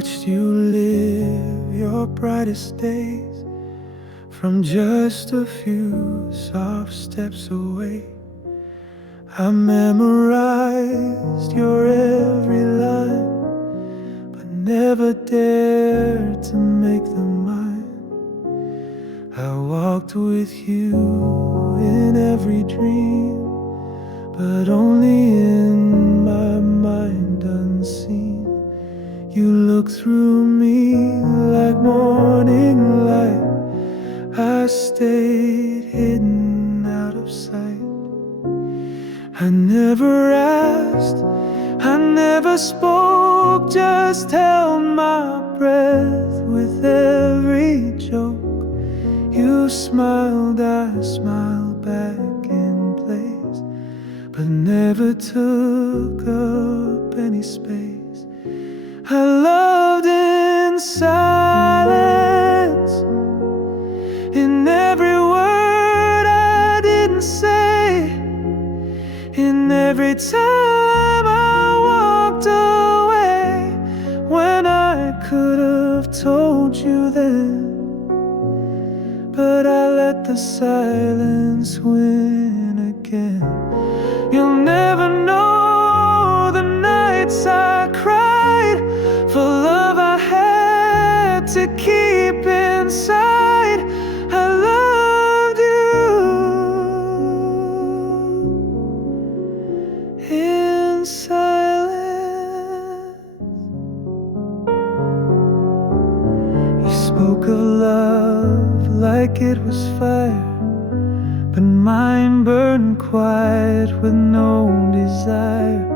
watched you live your brightest days from just a few soft steps away. I memorized your every line, but never dared to make them mine. I walked with you in every dream, but only in my mind unseen. You look through me like morning light. I stayed hidden out of sight. I never asked, I never spoke, just held my breath with every joke. You smiled, I smiled back in place, but never took up any space. I loved in silence, in every word I didn't say, in every time I walked away, when I could have told you then. But I let the silence win again. You'll never know the nights I cried for love I had to keep inside. I loved you in silence. You spoke of love like it was fire, but mine burned quiet with no desire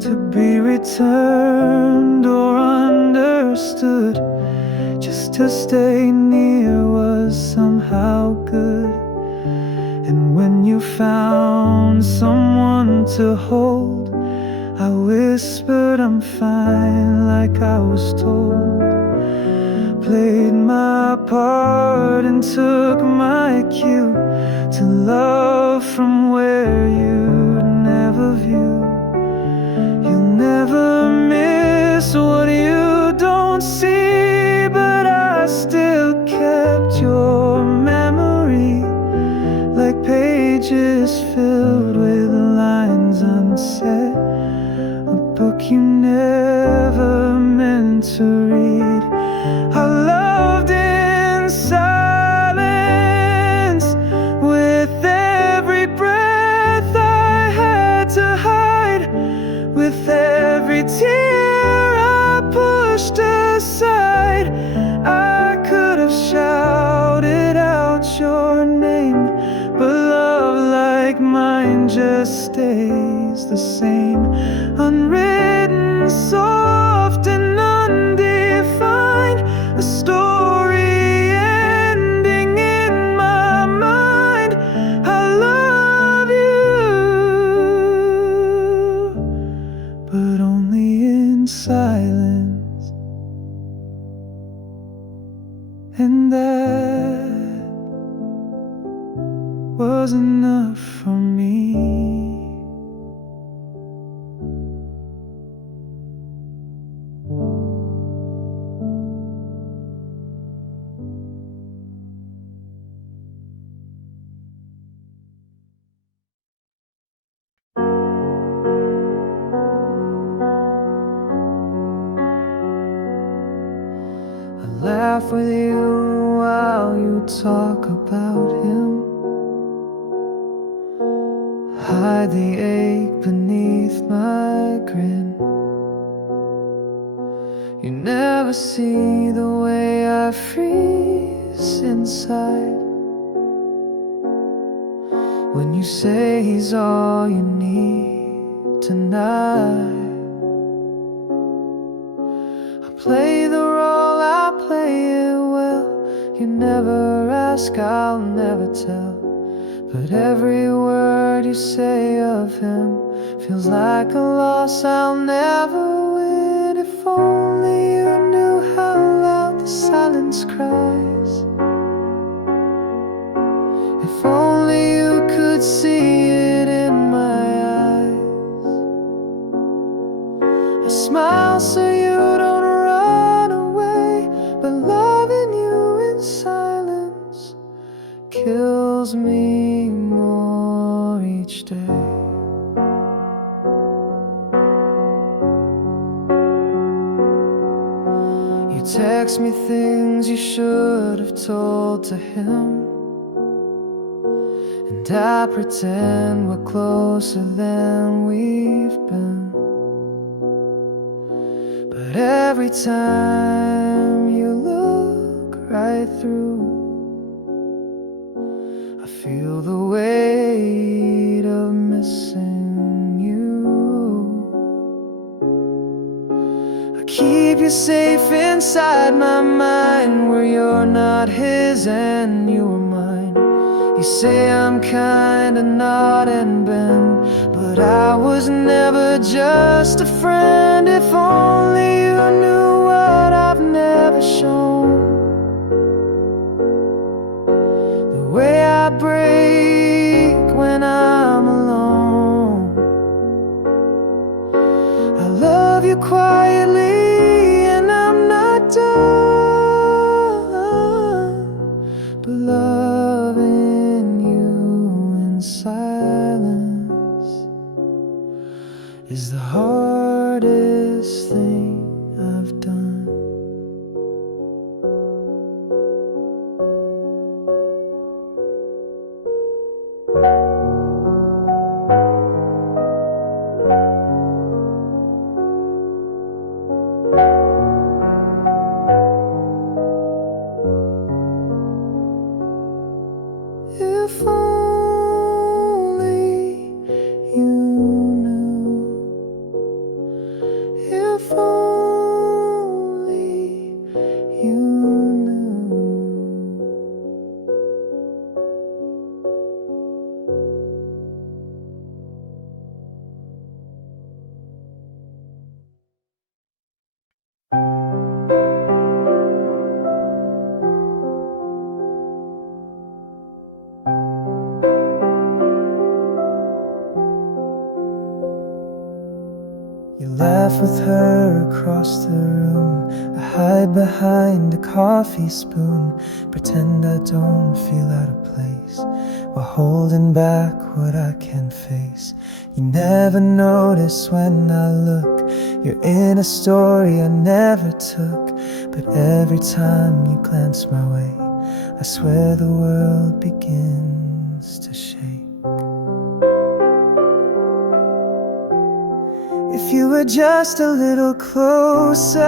to be returned or understood. Just to stay near was somehow good. And when you found someone to hold, I whispered I'm fine like I was told. Played my part and took my cue to love from where you'd never view. You'll never miss what you don't see, but I still kept your memory like pages filled with lines unsaid, a book you never meant to read. I loved in silence, with every breath I had to hide, with every tear I pushed aside. I could have shouted out your name, but love like mine just stays the same, unwritten, soft and undefined, a story ending in my mind. I love you, but only in silence, and that was enough for me. I laugh with you while you talk about him, hide the ache beneath my grin. You never see the way I freeze inside when you say he's all you need tonight. I play the role, I play it well. You never ask, I'll never tell, but every word you say of him feels like a loss I'll never win. If only you knew how loud the silence cries, if only you could see it in my eyes. I smile so you don't run, You text me things you should have told to him, and I pretend we're closer than we've been. But every time you look right through, I feel the weight of missing you. I keep you safe inside my mind, where you're not his and you are mine. You say I'm kinda not and bent, but I was never just a friend. If only you knew what I've never shown, the way I break when I'm alone. I love you quietly and I'm not done, but loving you in silence is the hardest thing I've done. If only you knew, if only you knew. You laugh with her across the room. I hide behind a coffee spoon, pretend I don't feel out of place, while holding back what I can't face. You never notice when I look. You're in a story I never took, but every time you glance my way, I swear the world begins to shake. If you were just a little closer,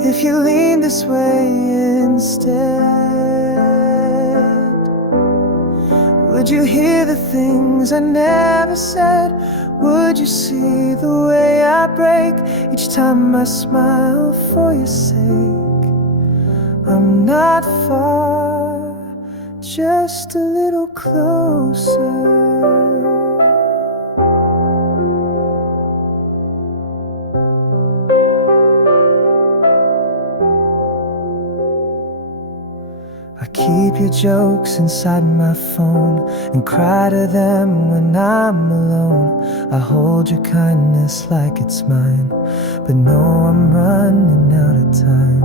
if you leaned this way instead, would you hear the things I never said? Would you see the way I break each time I smile for your sake? I'm not far, just a little closer. I keep your jokes inside my phone and cry to them when I'm alone. I hold your kindness like it's mine, but know I'm running out of time.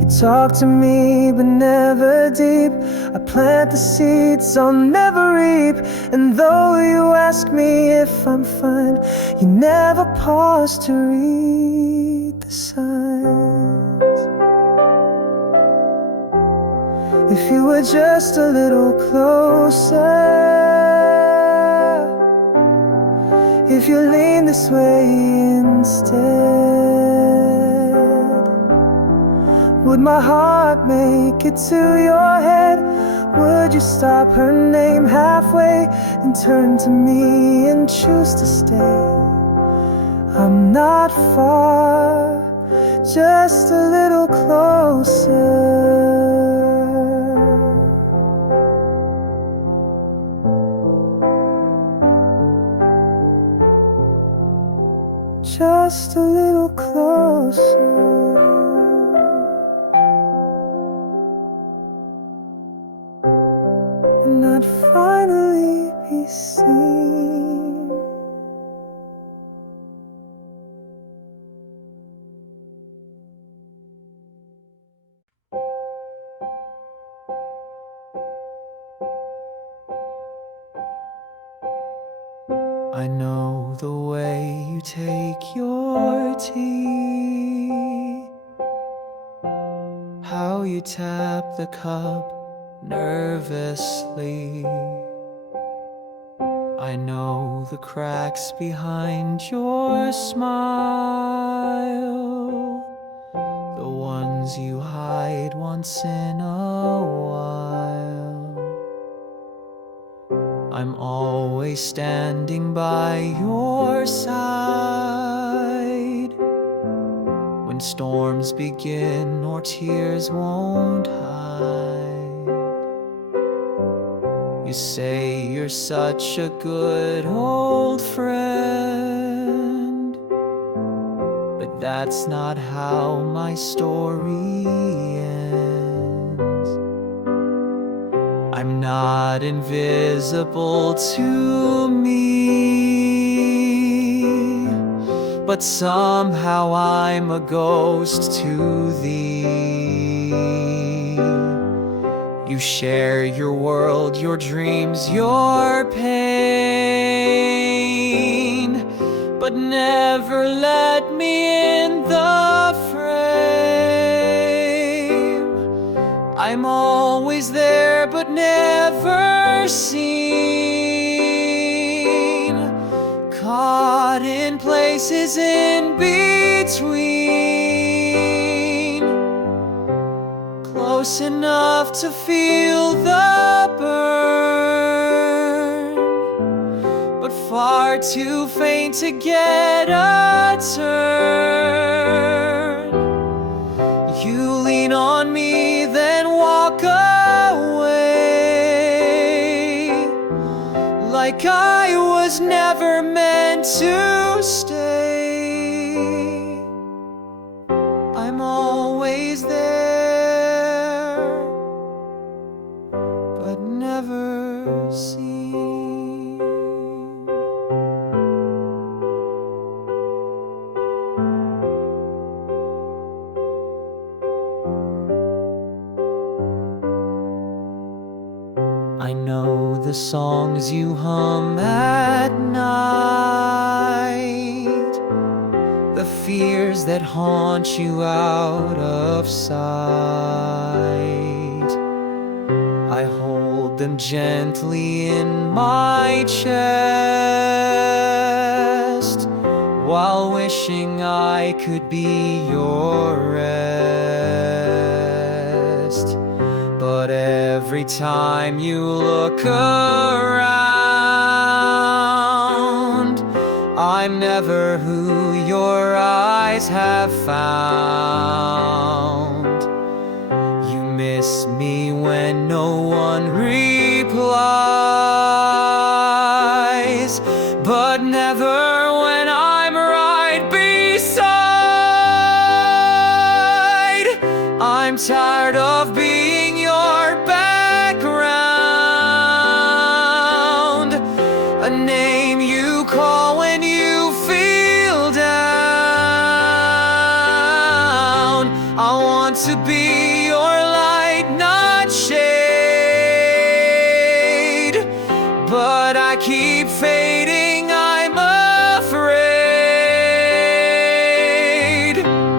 You talk to me but never deep. I plant the seeds I'll never reap, and though you ask me if I'm fine, you never pause to read the signs. If you were just a little closer, if you lean this way instead, would my heart make it to your head? Would you stop her name halfway and turn to me and choose to stay? I'm not far, just a little closer. Just a little closer, and I'd finally be seen. I know the way you take your tea, how you tap the cup nervously. I know the cracks behind your smile, the ones you hide once in a while. I'm always standing by your side when storms begin or tears won't hide. You say you're such a good old friend, but that's not how my story ends. I'm not invisible to me, but somehow I'm a ghost to thee. You share your world, your dreams, your pain, but never let me in the frame. I'm always there but never seen, caught in places in between, close enough to feel the burn, but far too faint to get a turn. You lean on me, then walk away, like I was never meant to stay. I'm always there, but never seen. I know the songs you hum at night, the fears that haunt you out of sight. I hold them gently in my chest, while wishing I could be your rest. But every time you look around, I'm never who your eyes have found. You miss me when no one replies, but never when I'm right beside. I'm tired of being your background, a name you call when you feel down. I want to be your light, not shade, but I keep fading, I'm afraid.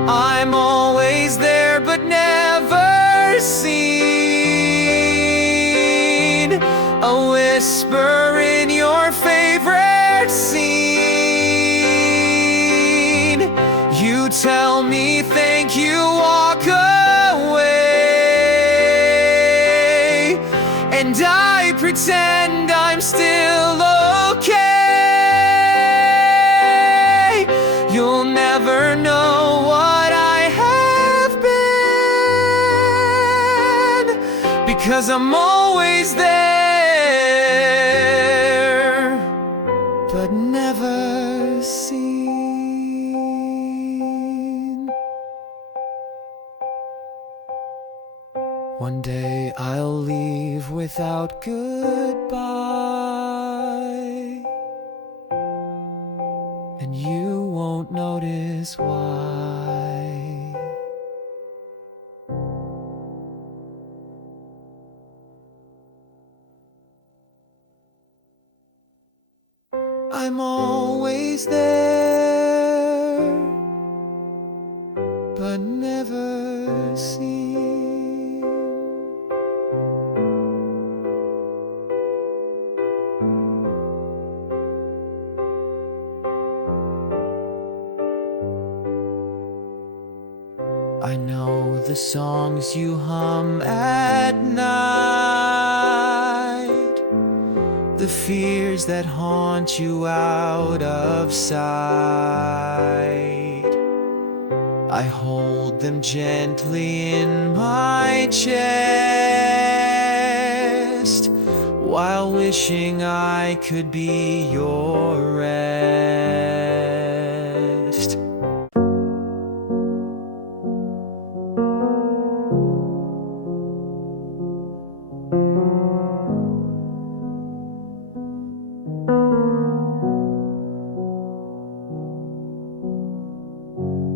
I'm always there but never seen, a whisper in your favorite scene. You tell me thank you, walk away, and I pretend I'm still okay. You'll never know what I have been, because I'm always there, but never seen. One day I'll leave without goodbye, and you won't notice why. I I'm always there, but never seen. I know the songs you hum at night, the fears that haunt you out of sight. I hold them gently in my chest, while wishing I could be your rest.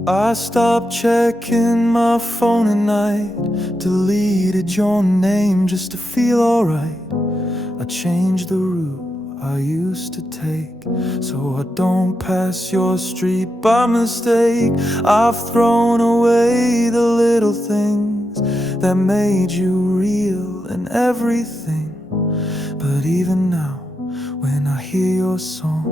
I stopped checking my phone at night, deleted your name just to feel alright. I changed the route I used to take, so I don't pass your street by mistake. I've thrown away the little things that made you real and everything. But even now, when I hear your song,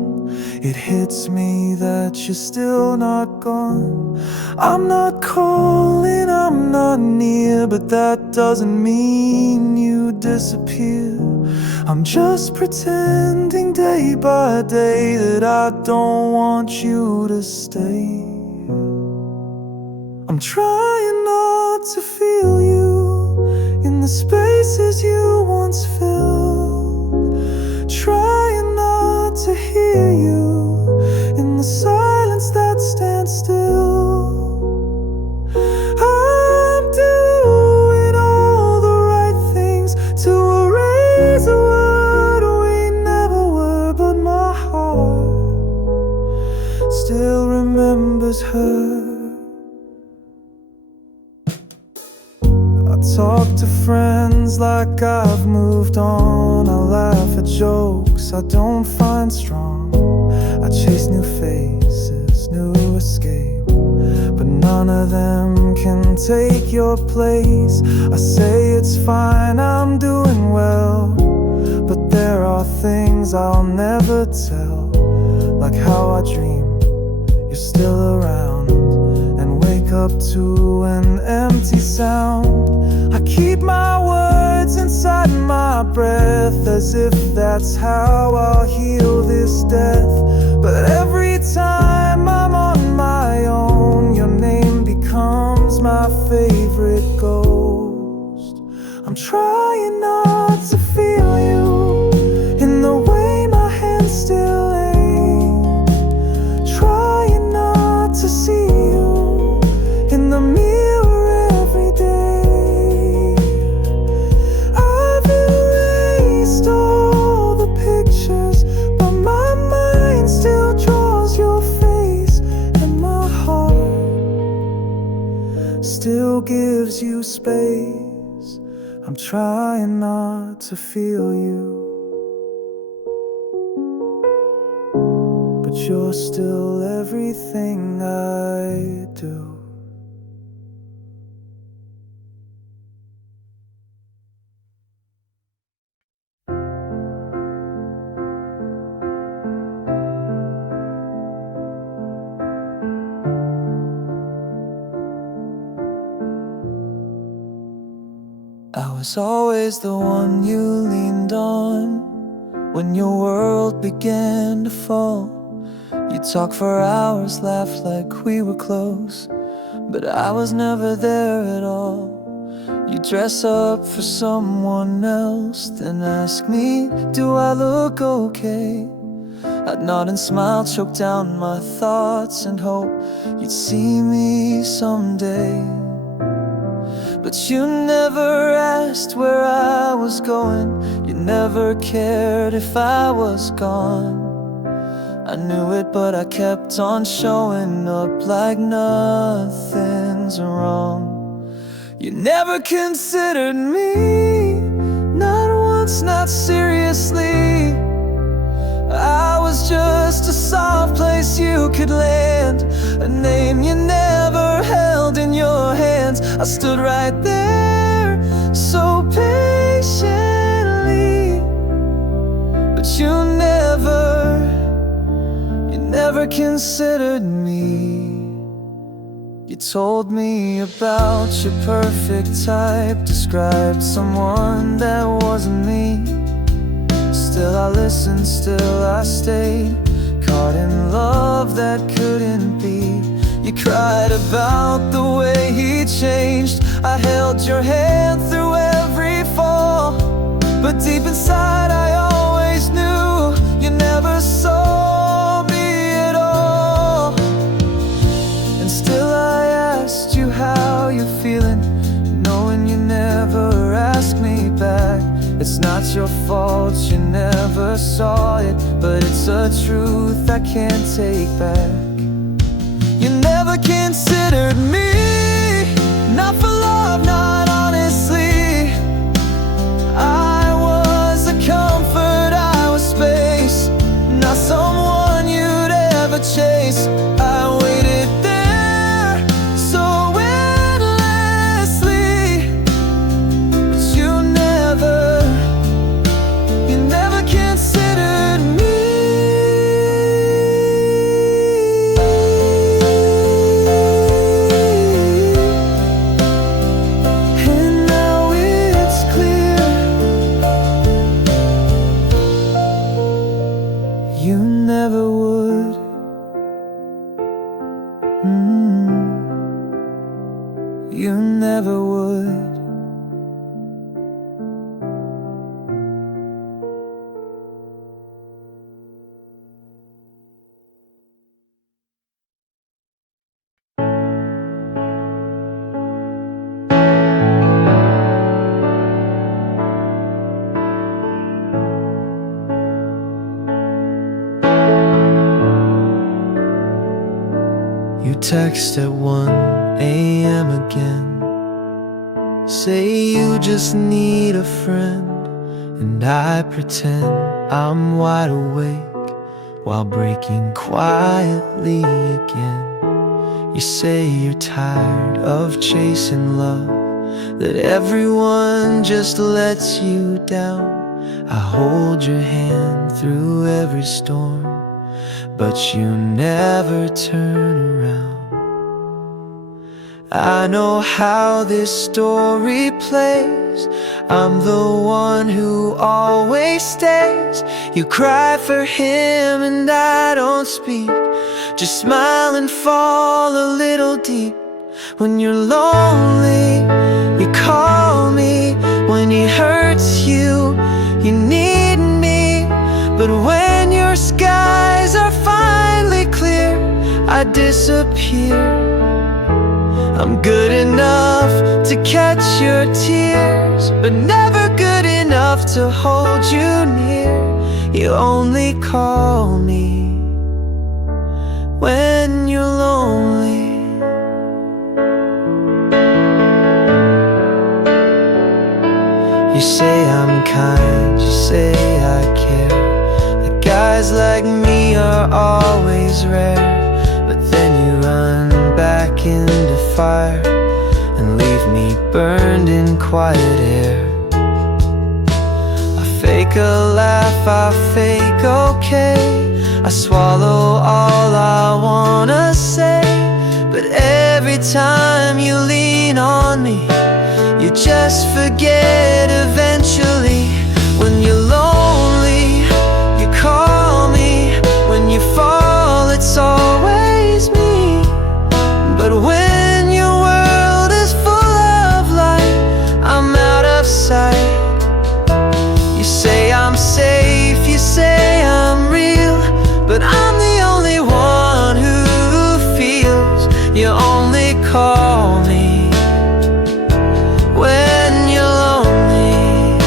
it hits me that you're still not gone. I'm not calling, I'm not near, but that doesn't mean you disappear. I'm just pretending day by day that I don't want you to stay. I'm trying not to feel you in the spaces you once filled, trying not to hear you in the silence that stands still. I'm doing all the right things to erase a word we never were, but my heart still remembers her. I talk to friends like I've moved on. I laugh at jokes I don't find strong. I chase new faces, new escape, but none of them can take your place. I say it's fine, I'm doing well, but there are things I'll never tell, like how I dream you're still around and wake up to an empty sound. I keep my words inside my breath, as if that's how I'll heal this death. But every time I'm on my own, your name becomes my favorite ghost. I'm trying not to feel you in the way my hands still aim, trying not to see you in the mirror every day. I've erased all the pictures, but my mind still draws your face, and my heart still gives you space. I'm trying not to feel you, but you're still everything I do. I was always the one you leaned on when your world began to fall. You talk for hours, laugh like we were close, but I was never there at all. You dress up for someone else, then ask me, do I look okay? I'd nod and smile, choke down my thoughts and hope you'd see me someday. But you never asked where I was going, you never cared if I was gone. I knew it, but I kept on showing up like nothing's wrong. You never considered me, not once, not seriously. I was just could land, a name you never held in your hands. I stood right there so patiently, but you never considered me. You told me about your perfect type, described someone that wasn't me. Still I listened, still I stayed, caught in love that couldn't be. You cried about the way he changed. I held your hand through every fall, but deep inside I always knew you never saw me at all. And still I asked you how you're feeling, knowing you never asked me back. It's not your fault, you never saw it, but it's a truth I can't take back. You never considered me, not for love, not honestly. I was a comfort, I was space, not someone you'd ever chase. I waited there so endlessly, but you never considered me. And now it's clear you never would. You never would. You text at 1 a.m. again, say you just need a friend, and I pretend I'm wide awake while breaking quietly again. You say you're tired of chasing love, that everyone just lets you down. I hold your hand through every storm, but you never turn around. I know how this story plays, I'm the one who always stays. You cry for him and I don't speak, just smile and fall a little deep. When you're lonely, you call me. When he hurts you, you need me. But when your skies are finally clear, I disappear. I'm good enough to catch your tears, but never good enough to hold you near. You only call me when you're lonely. You say I'm kind, you say I care, that guys like me are always rare. But then you run back into fire and leave me burned in quiet air. I fake a laugh, I fake okay, I swallow all I wanna say. But every time you lean on me, you just forget eventually. When you're lonely, you call me. When you fall, it's always me. But when your world is full of light, I'm out of sight. You say I'm safe, you say I'm real, but I'm the only one who feels. You only call me when you're lonely.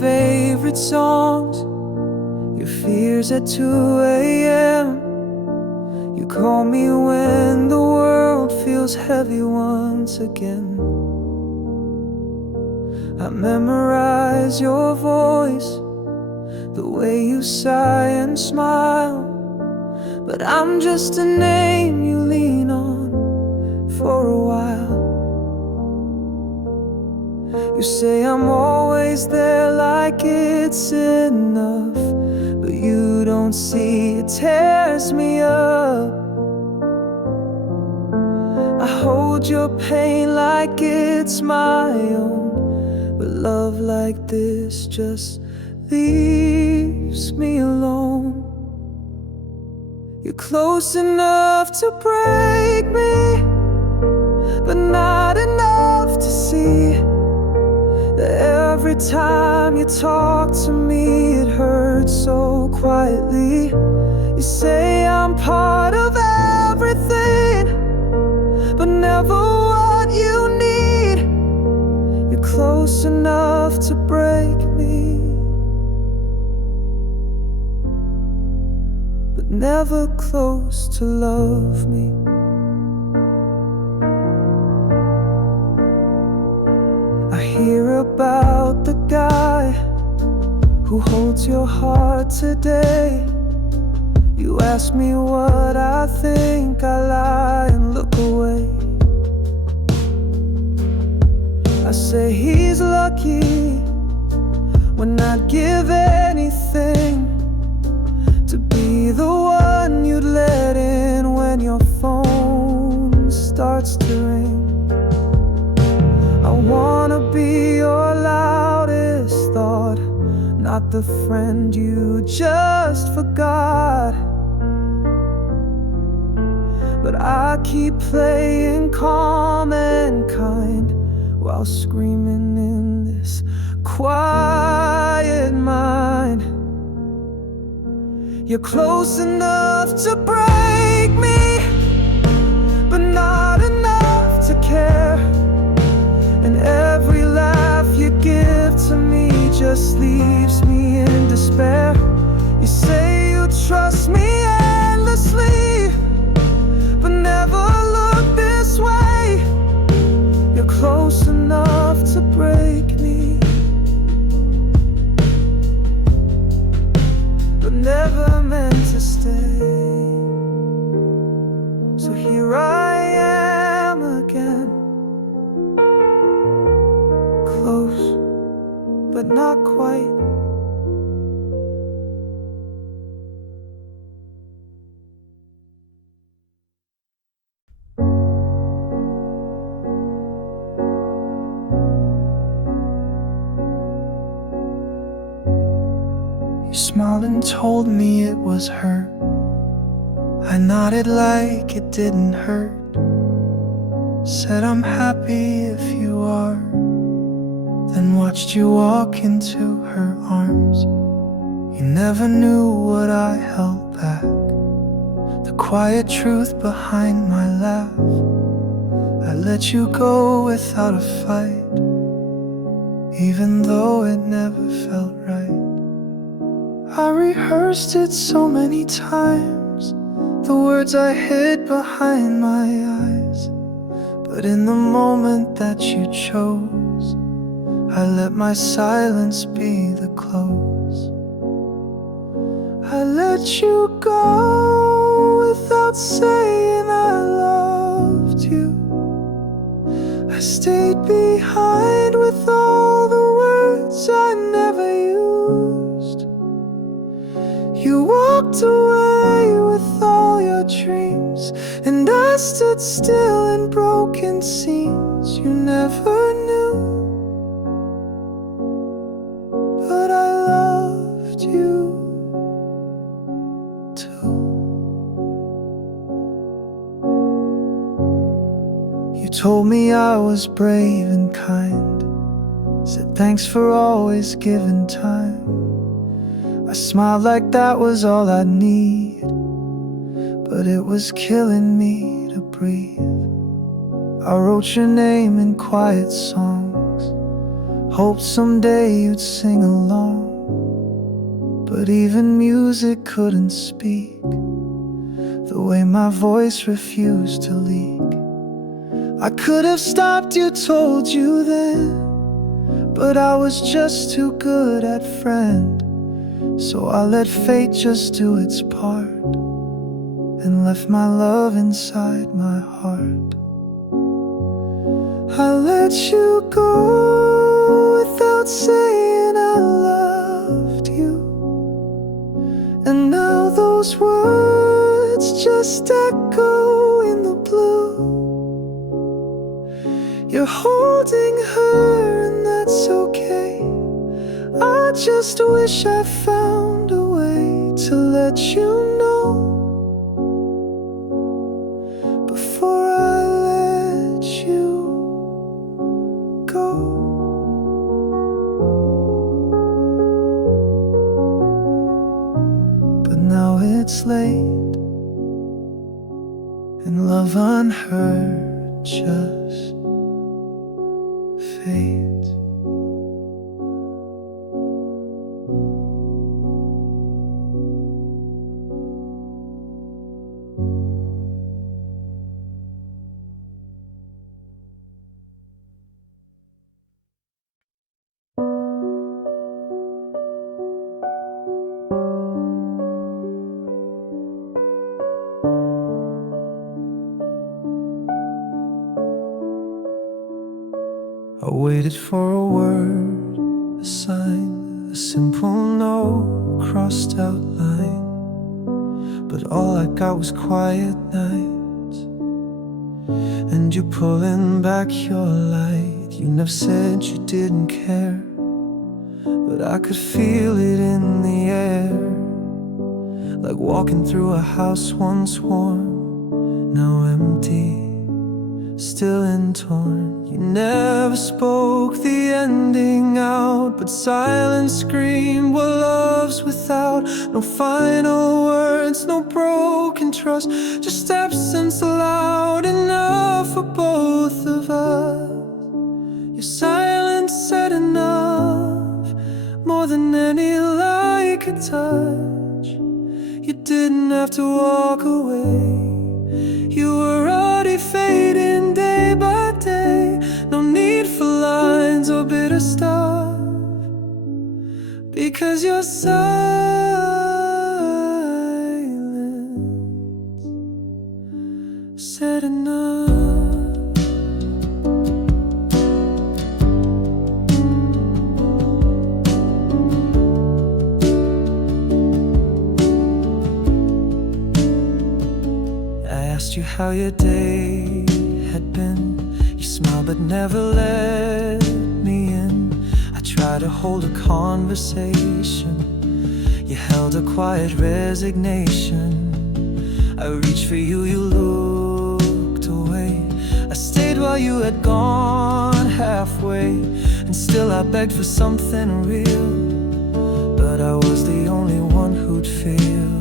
favorite songs, your fears at 2 a.m. You call me when the world feels heavy once again. I memorize your voice, the way you sigh and smile, but I'm just a name you lean on for a while. You say I'm always there like it's enough, but you don't see it tears me up. I hold your pain like it's my own, but love like this just leaves me alone. You're close enough to break me, but not enough to see that every time you talk to me it hurts so quietly. You say I'm part of everything, but never what you need. You're close enough to break me, but never close to love me. I hear about the guy who holds your heart today. You ask me what I think, I lie and look away. I say he's lucky when I'd give anything to be the one you'd let in when your phone starts to ring. I wanna be your loudest thought, not the friend you just forgot. But I keep playing calm and kind while screaming in this quiet mind. You're close enough to break me, but not enough to care. And every laugh you give to me just leaves me in despair. You say you trust me endlessly, but never look this way. You're close enough to break me, but never meant to stay. So here I am again, close, but not quite. You smiled and told me it was her. I nodded like it didn't hurt. Said I'm happy if you are, then watched you walk into her arms. You never knew what I held back, the quiet truth behind my laugh. I let you go without a fight, even though it never felt right. I rehearsed it so many times, the words I hid behind my eyes. But in the moment that you chose, I let my silence be the close. I let you go without saying I loved you. I stayed behind with all the words I never used. You walked away with all your dreams, and I stood still in broken scenes you never knew. But I loved you too. You told me I was brave and kind, said thanks for always giving time. I smiled like that was all I need, but it was killing me to breathe. I wrote your name in quiet songs, hoped someday you'd sing along. But even music couldn't speak the way my voice refused to leak. I could have stopped you, told you then, but I was just too good at friend. So I let fate just do its part and left my love inside my heart. I let you go without saying I loved you, and now those words just echo in the blue. You're holding her and that's okay. I just wish I found a way to let you know before I let you go. But now it's late, and love unheard just fades. I waited for a word, a sign, a simple no, crossed out line. But all I got was quiet nights, and you pulling back your light. You never said you didn't care, but I could feel it in the air, like walking through a house once warm, now empty, still and torn. You never spoke the ending out, but silence screamed what love's without. No final words, no broken trust, just absence loud enough for both of us. Your silence said enough, more than any lie could touch. You didn't have to walk away, you were already fading day by day. No need for lines or bitter stuff, because your silence said enough. Asked you how your day had been. You smiled but never let me in. I tried to hold a conversation, you held a quiet resignation. I reached for you, you looked away. I stayed while you had gone halfway, and still I begged for something real, but I was the only one who'd feel.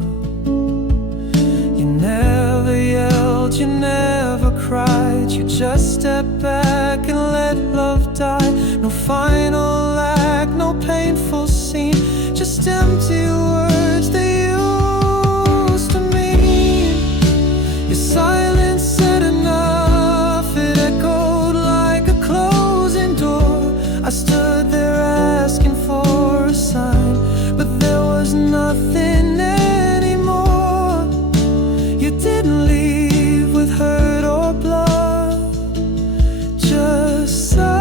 You never yelled, you never cried, you just stepped back and let love die. No final act, no painful scene, just empty words they used to mean. Your silence said enough, it echoed like a closing door. I stood there asking for a sign, but there was nothing anymore. You didn't leave with hurt or blood, just silence.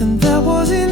And that was enough.